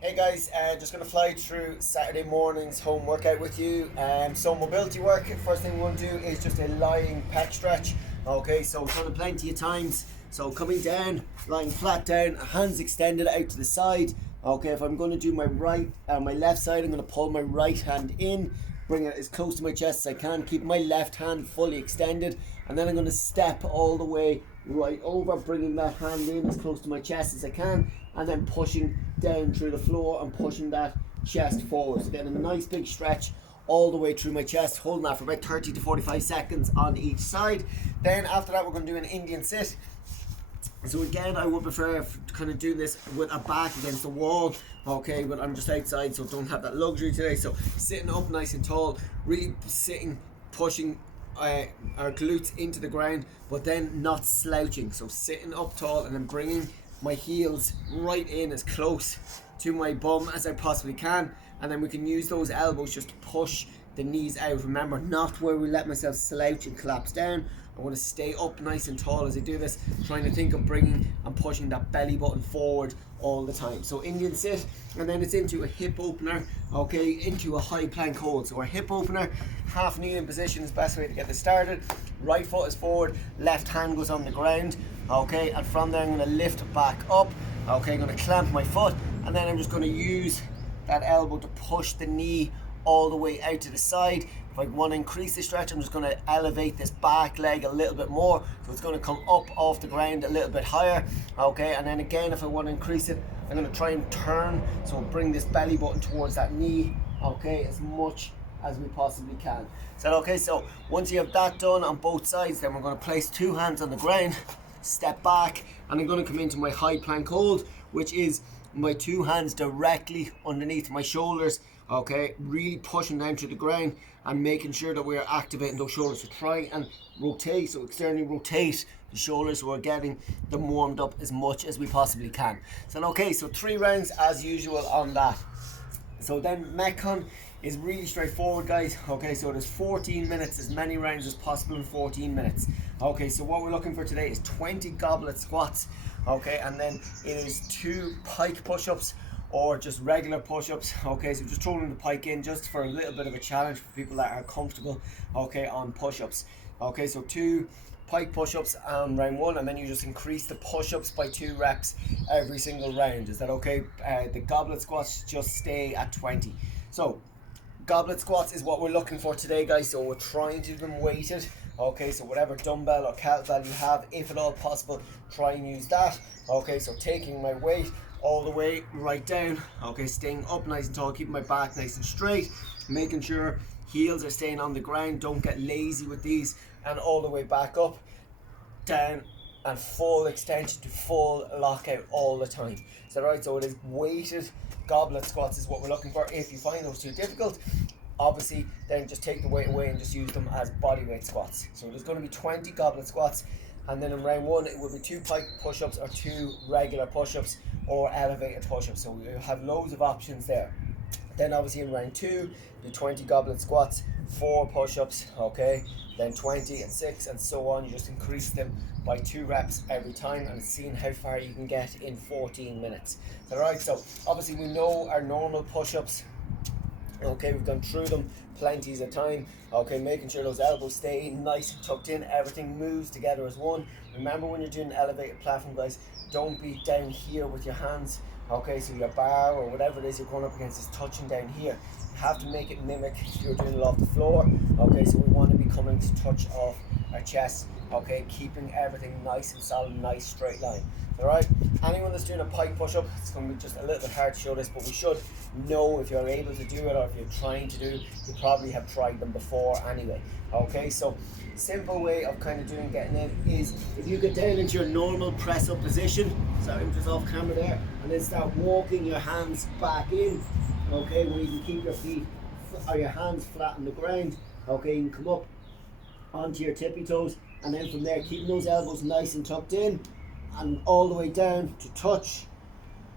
Hey guys, just gonna fly through Saturday morning's home workout with you. So mobility work. First thing we want to do is just a lying pec stretch. Okay, so done it plenty of times. So coming down, lying flat down, hands extended out to the side. Okay, if I'm going to do my left side, I'm going to pull my right hand in, bring it as close to my chest as I can, keep my left hand fully extended, and then I'm going to step all the way right over, bringing that hand in as close to my chest as I can, and then pushing down through the floor and pushing that chest forward. So getting a nice big stretch all the way through my chest, holding that for about 30 to 45 seconds on each side. Then after that, we're going to do an Indian sit. So again, I would prefer kind of doing this with a back against the wall, okay, but I'm just outside, so don't have that luxury today. So sitting up nice and tall, really sitting, pushing our glutes into the ground, but then not slouching. So sitting up tall and then bringing my heels right in as close to my bum as I possibly can, and then we can use those elbows just to push the knees out. Remember, not where we let myself slouch and collapse down. I want to stay up nice and tall as I do this, trying to think of bringing and pushing that belly button forward all the time. So Indian sit, and then it's into a hip opener, okay, into a high plank hold. So our hip opener, half knee in position is the best way to get this started. Right foot is forward, left hand goes on the ground, okay, and from there I'm going to lift back up, okay, I'm going to clamp my foot, and then I'm just going to use that elbow to push the knee all the way out to the side. If I want to increase the stretch, I'm just going to elevate this back leg a little bit more, so it's going to come up off the ground a little bit higher, okay, and then again, if I want to increase it, I'm going to try and turn, so bring this belly button towards that knee, okay, as much as we possibly can. Is that okay? So once you have that done on both sides, then we're going to place two hands on the ground, step back, and I'm going to come into my high plank hold, which is my two hands directly underneath my shoulders, okay, really pushing down to the ground and making sure that we are activating those shoulders. So try and rotate, so externally rotate the shoulders, so we're getting them warmed up as much as we possibly can. So okay, so 3 rounds as usual on that. So then Metcon is really straightforward, guys. Okay, so there's 14 minutes, as many rounds as possible in 14 minutes. Okay, so what we're looking for today is 20 goblet squats, okay, and then it is 2 pike push-ups or just regular push-ups. Okay, so just throwing the pike in just for a little bit of a challenge for people that are comfortable, okay, on push-ups. Okay, so 2 pike push-ups on round 1, and then you just increase the push-ups by 2 reps every single round. Is that okay? The goblet squats just stay at 20. So goblet squats is what we're looking for today, guys. So we're trying to do them weighted, okay, so whatever dumbbell or kettlebell you have, if at all possible, try and use that. Okay, so taking my weight all the way right down, okay, staying up nice and tall, keeping my back nice and straight, making sure heels are staying on the ground, don't get lazy with these, and all the way back up, down, and full extension to full lockout all the time. Is that right? So it is weighted goblet squats is what we're looking for. If you find those too difficult, obviously then just take the weight away and just use them as body weight squats. So there's going to be 20 goblet squats, and then in round 1 it will be 2 pike push-ups or 2 regular push-ups or elevated push-ups. So we have loads of options there. Then obviously in round 2, the 20 goblet squats, 4 push-ups, okay, then 20 and 6 and so on. You just increase them by 2 reps every time, and seeing how far you can get in 14 minutes. Alright, so obviously we know our normal push-ups, okay, we've gone through them plenty of time, okay, making sure those elbows stay nice and tucked in, everything moves together as one. Remember, when you're doing an elevated platform, guys, don't be down here with your hands, okay, so your bar or whatever it is you're going up against is touching down here. You have to make it mimic you're doing it off the floor, okay, so we want to be coming to touch off our chest, okay, keeping everything nice and solid, nice straight line. Alright, anyone that's doing a pike push-up, it's going to be just a little bit hard to show this, but we should know if you're able to do it, or if you're trying to do, you probably have tried them before anyway. Okay, so simple way of kind of getting in is if you get down into your normal press up position, sorry, I'm just off camera there, and then start walking your hands back in, okay, where you can keep your feet or your hands flat on the ground, okay, you can come up onto your tippy toes, and then from there keeping those elbows nice and tucked in, and all the way down to touch,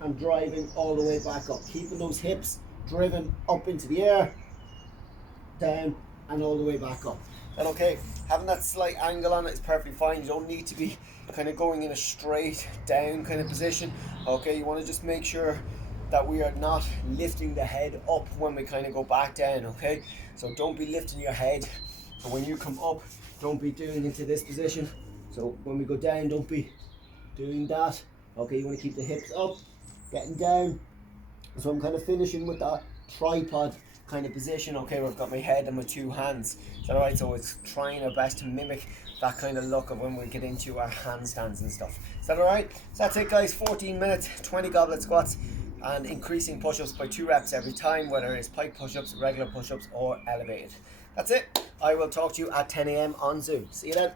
and driving all the way back up, keeping those hips driven up into the air, down, and all the way back up. And okay, having that slight angle on it is perfectly fine. You don't need to be kind of going in a straight down kind of position. Okay, you want to just make sure that we are not lifting the head up when we kind of go back down, okay? So don't be lifting your head. So when you come up, don't be doing into this position. So when we go down, don't be doing that. Okay, you want to keep the hips up, getting down. So I'm kind of finishing with that tripod kind of position, okay, where I've got my head and my two hands. Is that alright? So it's trying our best to mimic that kind of look of when we get into our handstands and stuff. Is that alright? So that's it, guys. 14 minutes, 20 goblet squats, and increasing push-ups by 2 reps every time, whether it's pike push-ups, regular push-ups, or elevated. That's it. I will talk to you at 10 a.m. on Zoom. See you then.